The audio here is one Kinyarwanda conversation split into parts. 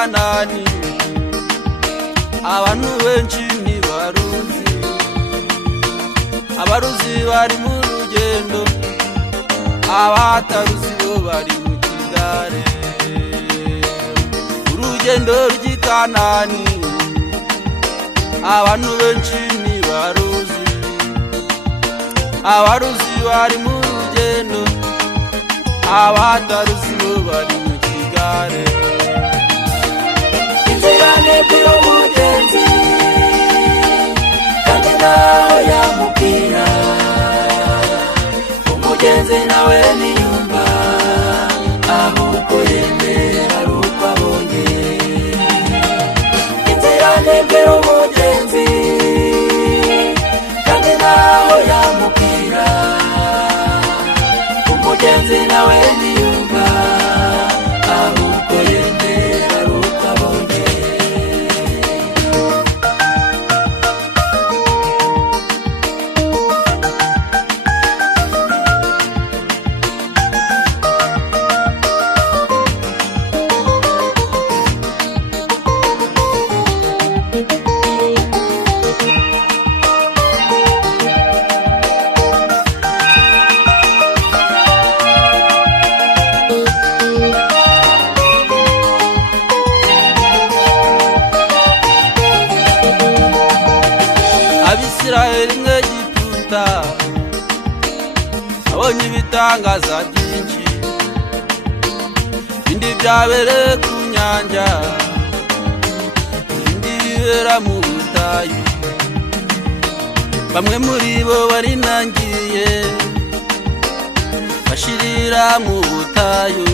Kanani abantu benshi ntibaruzi, abaruzi bari mu rugendo, abataruzi bo bari mu kigare. Urugendo rw'i Kanani abantu benshi ntibaruzi, abaruzi bari mu rugendo, abataruzi bo bari mu kigare. Inzira ndende y'umugenzi kandi naho yamubwira, umugenzi nawe niyumva ahubwo yemera ari uko abonye. Inzira ndende y'umugenzi kandi naho yamubwira, umugenzi nawe niyumva ahubwo yemera ari uko abonye. Abisiraheli mw'Egiputa abonye ibitangaza byinshi, ibindi byabereye ku nyanja, ibindi bibera mu butayu. Bamwe muri bo barinangiye bashirira mu butayu,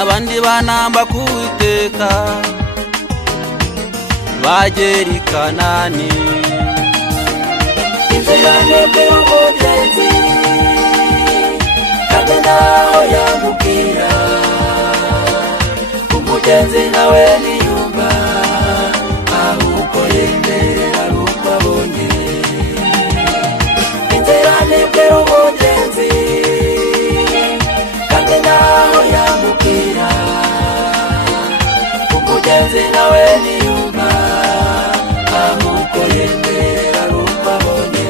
abandi banamba ku Uwiteka bagera i Kanani. Inzira ndende y'umugenzi kandi naho yamubwira, umugenzi nawe niyumva ahubwo yemera ari uko abonye. Inzira ndende y'umugenzi kandi naho yamubwira, umugenzi nawe niyumva ahubwo yemera ari uko abonye.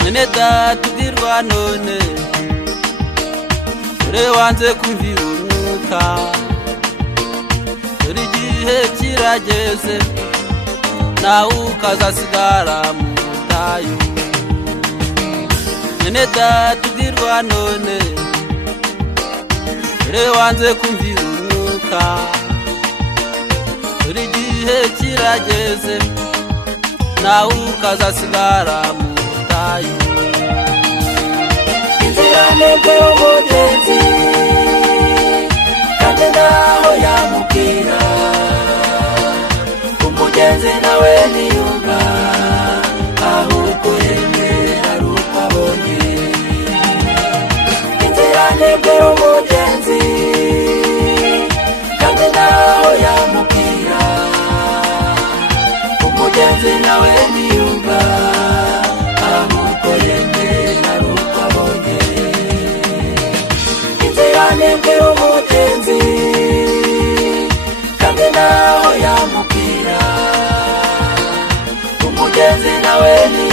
Mwene data ubwirwa none, dore wanze kumvira Umwuka, dore igihe kirageze nawe ukazasigara mu butayu. Mwene data ubwirwa none, dore wanze kumvira Umwuka, dore igihe kirageze nawe ukazasigara mu butayu. Inzira ndende y'umugenzi kandi naho yamubwira, umugenzi nawe niyumva ahubwo yemera ari uko abonye. Inzira ndende y'umugenzi kandi naho yamubwira, umugenzi nawe niyumva ahubwo yemera ari uko abonye. Inzira ndende y'umugenzi kandi naho yamubwira, umugenzi nawe niyumva